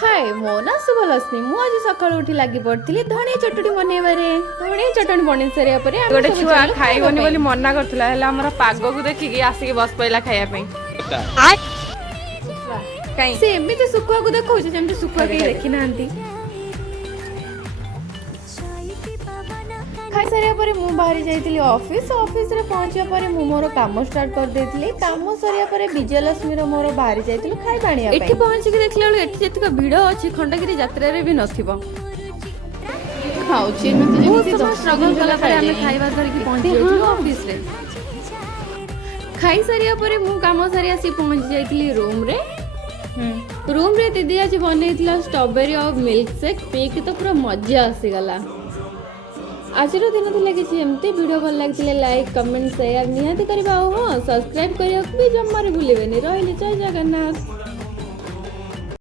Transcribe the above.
हाय मो ना शुभलक्ष्मी मु आज सकाळु उठी लागि पड़थली धनिया चटणी बनेबारे धनिया चटणी बनै सरिया परे गोटे छुआ खाइबनी बोली मना करथला हेला हमर पाग को देखि आसी बस पइला खाया पे काई से एमिते सुखुआ को देखौ जे जेमते सुखुआ के देखि नांती खाई सारिया परे मु बाहरी जाइतिली ऑफिस रे पहुंचिया परे मु मोर काम स्टार्ट कर देतिली काम सरिया परे विजयलक्ष्मी रो मोर बाहरी जाइतिलु खाई बाणिया एठी पहुंची के देखला एठी जतिक भिड़ अछि खंडगिरी यात्रा रे भी नथिबो खाउची एमिते जेमिति स्ट्रगल कला परे हम खाइबा धरि के पहुंची जाइतिलु ऑफिस रे खाई सारिया परे मु काम सारिया सी पहुंची जाइतिली रूम रे दीदी आज बनैतिला स्ट्रॉबेरी और मिल्क शेक पी के तो पूरा मजा आसी गला आज दिन थी किसी एमती वीडियो भल लगे लाइक कमेंट शेयर निहाती करवा हाँ सब्सक्राइब करने भी जमारे भूलें रही जय जगन्नाथ।